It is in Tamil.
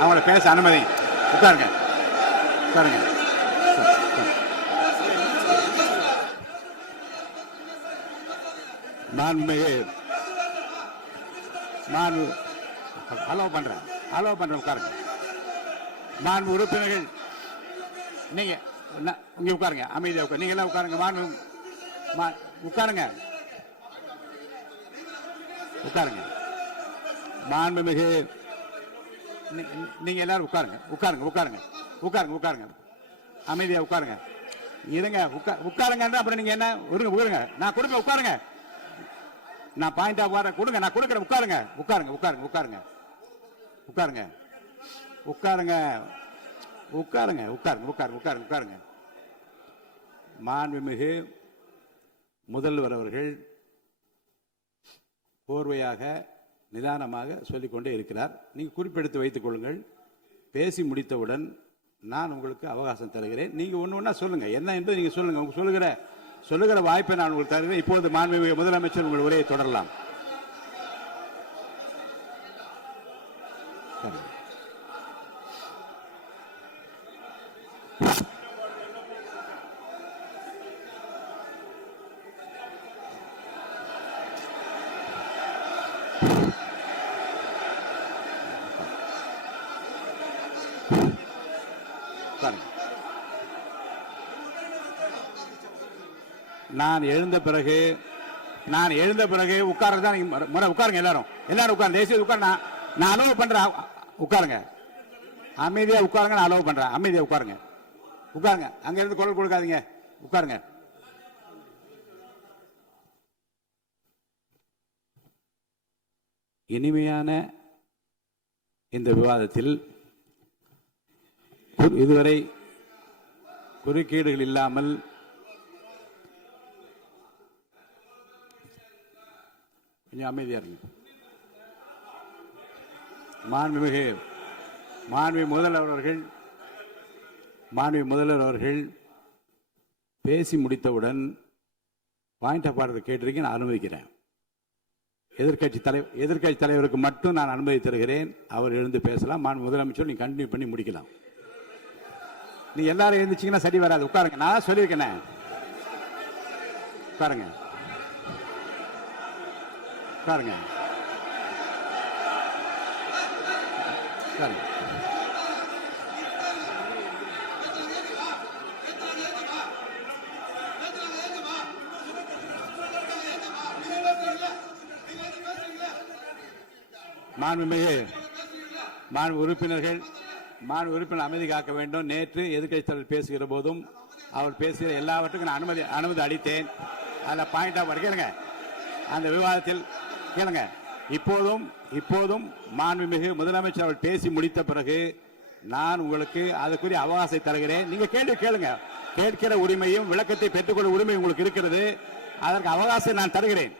அவங்கள பேச அனுமதி. உட்காருங்க உட்காருங்க. நான் அலோவ் பண்றேன் உட்காருங்க. நான் உறுப்பினர்கள் நீங்க இங்க உட்காருங்க, அமைதியா உட்காரு. நீங்க எல்லாம் உட்காருங்க. உட்காருங்க உட்காருங்க. மாண்புமிகு நீங்க எல்லாரும் உட்காருங்க உட்காருங்க உட்காருங்க உட்காருங்க உட்காருங்க. அமைதியா உட்காருங்க. இருங்க உட்காருங்க. அப்புறம் நீங்க என்ன உட்காருங்க. நான் கொடுப்பேன். உட்காருங்க. நான் பாயிண்ட் ஆஃப் ஆர்டர் கொடுங்க. நான் கொடுக்குறேன். உட்காருங்க உட்காருங்க உட்காருங்க உட்காருங்க உட்காருங்க உட்காருங்க உட்காருங்க உட்காருங்க உட்காருங்க உட்காருங்க உட்காருங்க. மாண்புமிகு முதல்வர் அவர்கள் கோர்வையாக நிதானமாக சொல்லிக்கொண்டே இருக்கிறார். நீங்க குறிப்பெடுத்து வைத்துக் கொள்ளுங்கள். பேசி முடித்தவுடன் நான் உங்களுக்கு அவகாசம் தருகிறேன். நீங்க ஒண்ணு ஒண்ணா சொல்லுங்க, என்ன என்பது நீங்க சொல்லுங்க. உங்க சொல்லுகிற வாய்ப்பை நான் உங்களுக்கு தருகிறேன். இப்பொழுது மாண்புமிகு முதலமைச்சர் உங்கள் உரையை தொடரலாம். நான் எழுந்த பிறகு உட்கார்றதுதான் முறை. உட்காருங்க எல்லாரும் உட்காருங்க. தேசிய உட்காரு. நான் அலோவ் பண்றேன். உட்காருங்க. அமைதியா உட்காருங்க. நான் அலோவ் பண்றேன். அமைதியா உட்காருங்க உட்காருங்க. அங்க இருந்து குரல் கொடுக்காதீங்க. உட்காருங்க. இனிமையான இந்த விவாதத்தில் இதுவரை குறுக்கீடுகள் இல்லாமல் கொஞ்சம் அமைதியா இருங்க. மாண்புமிகு முதல்வர் அவர்கள் பேசி முடித்தவுடன் பாயிண்ட் ஆஃப் ஆர்டர் கேட்டிருக்கீங்க. நான் அனுமதிக்கிறேன். எதிர்கட்சி தலைவருக்கு மட்டும் நான் அனுமதி தருகிறேன். அவர் எழுந்து பேசலாம். முதலமைச்சர் நீங்க கண்டினியூ பண்ணி முடிக்கலாம். நீ எல்லாரும் எழுந்துச்சீங்கன்னா சரி வராது. உட்காருங்க. நான் சொல்லியிருக்கேன். உட்காருங்க உட்காருங்க உட்காருங்க. உறுப்பினர் அமைதி காக்க வேண்டும். நேற்று எதிர்க்கட்சி தலைவர் பேசுகிற போதும் அவர் பேசுகிற எல்லாவற்றுக்கும் நான் அனுமதி அளித்தேன். அதில் பாயிண்ட் ஆஃப் கேளுங்க. அந்த விவாதத்தில் கேளுங்க. இப்போதும் மாண்புமிகு முதலமைச்சர் அவர்கள் பேசி முடித்த பிறகு நான் உங்களுக்கு அதுக்குரிய அவகாசத்தை தருகிறேன். நீங்க கேள்வி கேளுங்க. கேட்கிற உரிமையும் விளக்கத்தை பெற்றுக்கொள்ள உரிமை உங்களுக்கு இருக்கிறது. அதற்கு அவகாசம் நான் தருகிறேன்.